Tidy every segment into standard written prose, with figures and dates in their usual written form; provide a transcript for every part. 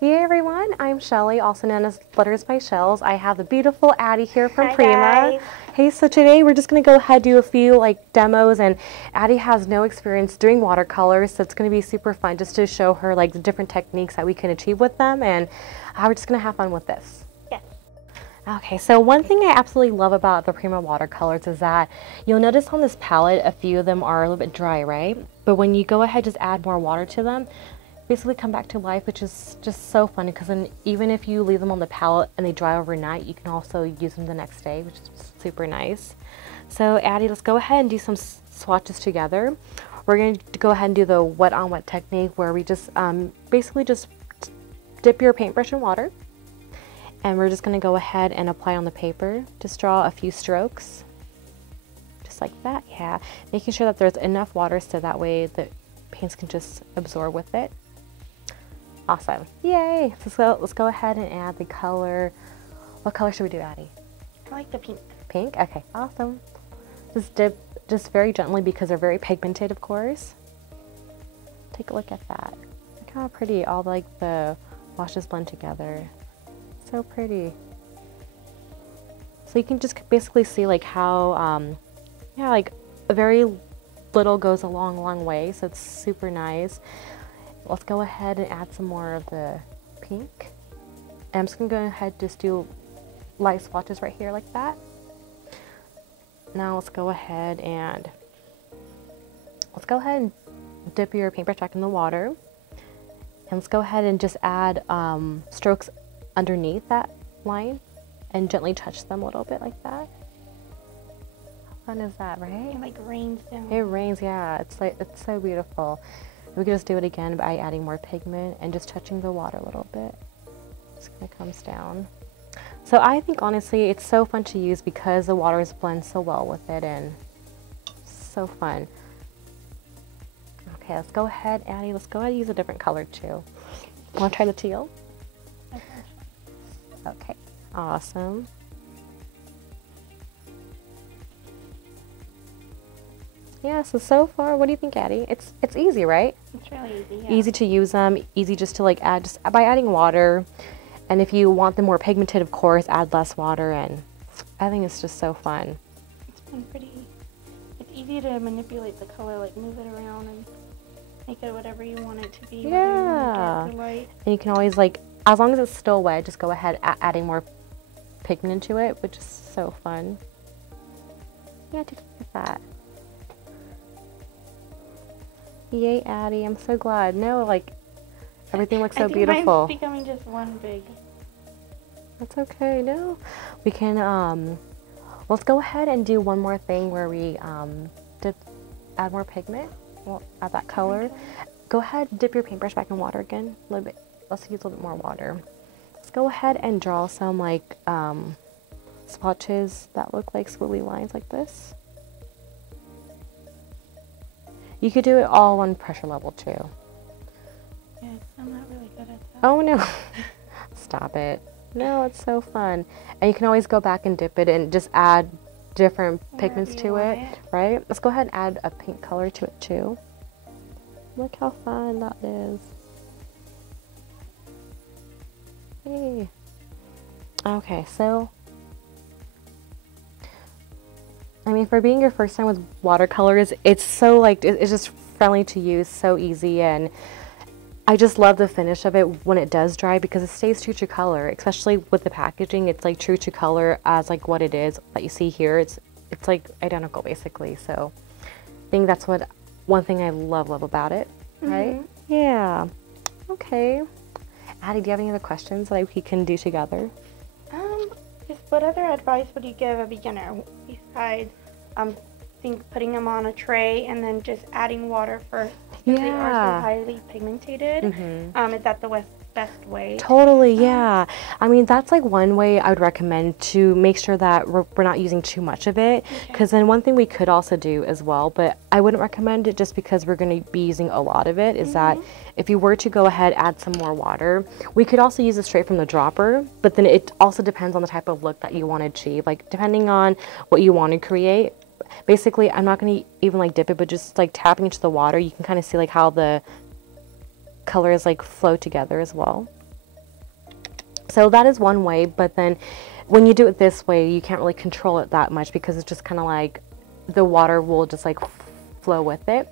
Hey everyone, I'm Shelly, also known as Letters by Shells. I have the beautiful Addie here from Hi, Prima. guys. Hey, so today we're just going to go ahead and do a few demos, and Addie has no experience doing watercolors, so it's going to be super fun just to show her the different techniques that we can achieve with them, and we're just going to have fun with this. Yes. Okay, so one thing I absolutely love about the Prima watercolors is that you'll notice on this palette a few of them are a little bit dry, right? But when you go ahead just add more water to them, basically come back to life, which is just so fun because then even if you leave them on the palette and they dry overnight, you can also use them the next day, which is super nice. So Addie, let's go ahead and do some swatches together. We're going to go ahead and do the wet on wet technique where we just basically just dip your paintbrush in water, and we're just going to go ahead and apply on the paper. Just draw a few strokes just like that. Yeah, making sure that there's enough water so that way the paints can just absorb with it. Awesome. Yay! So let's go ahead and add the color. What color should we do, Addie? I like the pink. Pink? Okay, awesome. Just dip just very gently because they're very pigmented, of course. Take a look at that. Look how pretty all the washes blend together. So pretty. So you can just basically see how, yeah, a very little goes a long way, so it's super nice. Let's go ahead and add some more of the pink. And I'm just gonna go ahead and just do light swatches right here like that. Now let's go ahead and dip your paintbrush back in the water. And let's go ahead and just add strokes underneath that line and gently touch them a little bit like that. How fun is that, right? It rains down. It rains, yeah. It's so beautiful. We can just do it again by adding more pigment and just touching the water a little bit. Just kind of comes down. So I think honestly it's so fun to use because the waters blend so well with it and so fun. Okay, let's go ahead, Addie, let's go ahead and use a different color too. Want to try the teal? Okay, awesome. Yeah, so far, what do you think, Addie? It's easy, right? It's really easy, yeah. Easy to use them, easy just to add just by adding water. And if you want them more pigmented, of course, add less water, and I think it's just so fun. It's been pretty, it's easy to manipulate the color, move it around and make it whatever you want it to be. Yeah. Whether you want it dark or light. And you can always as long as it's still wet, just go ahead adding more pigment to it, which is so fun. Yeah, take a look at that. Yay, Addie, I'm so glad. No, everything looks so beautiful. Mine's becoming just one big. That's okay, no. We can, let's go ahead and do one more thing where we add more pigment. We'll add that color. Okay. Go ahead, dip your paintbrush back in water again. A little bit, let's use a little bit more water. Let's go ahead and draw some swatches that look like squiggly lines like this. You could do it all on pressure level too. Yeah, I'm not really good at that. Oh no, stop it. No, it's so fun. And you can always go back and dip it and just add different pigments to it, right? Let's go ahead and add a pink color to it too. Look how fun that is. Hey. Okay, so I mean, for being your first time with watercolors, it's so it's just friendly to use, so easy, and I just love the finish of it when it does dry because it stays true to color, especially with the packaging. It's true to color as what it is that you see here. It's identical basically. So I think that's one thing I love about it, right? Yeah. Okay. Addie, do you have any other questions that we can do together? What other advice would you give a beginner besides putting them on a tray and then just adding water first? Because they are so highly pigmented. Is that the best way? Totally, yeah. I mean, that's one way I would recommend to make sure that we're not using too much of it. Because then one thing we could also do as well, but I wouldn't recommend it just because we're going to be using a lot of it, is that if you were to go ahead, add some more water, we could also use it straight from the dropper, but then it also depends on the type of look that you want to achieve. Depending on what you want to create, basically, I'm not going to even dip it, but just tapping into the water, you can kind of see how the colors flow together as well. So that is one way, but then when you do it this way, you can't really control it that much because it's just kind of like the water will just like flow with it.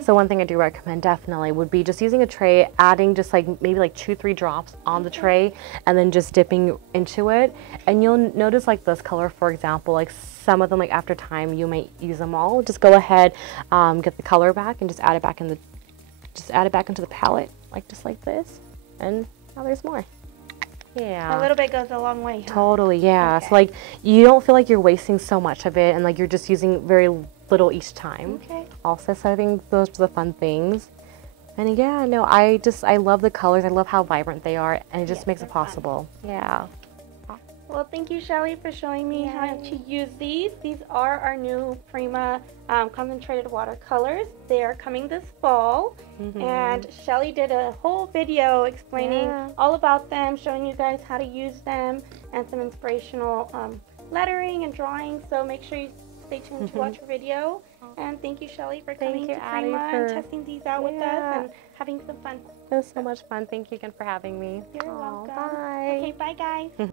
So one thing I do recommend definitely would be just using a tray, adding just like maybe like 2-3 drops on the tray, and then just dipping into it. And you'll notice like this color, for example, like some of them, like after time, you might use them all. Just go ahead, get the color back, and just add it back into the palette, like just like this. And now there's more. Yeah. A little bit goes a long way, huh? Totally, yeah. Okay. So like you don't feel like you're wasting so much of it, and like you're just using very little each time. Okay. Also, so I think those are the fun things. And yeah, no, I love the colors. I love how vibrant they are, and it just makes it possible. Fun. Yeah. Well, thank you, Shelly, for showing me how to use these. These are our new Prima concentrated watercolors. They are coming this fall, and Shelly did a whole video explaining all about them, showing you guys how to use them, and some inspirational lettering and drawing. So make sure you stay tuned to watch her video. And thank you, Shelly, for coming to Prima and testing these out with us and having some fun. It was so much fun. Thank you again for having me. You're welcome. Bye. Okay, bye, guys.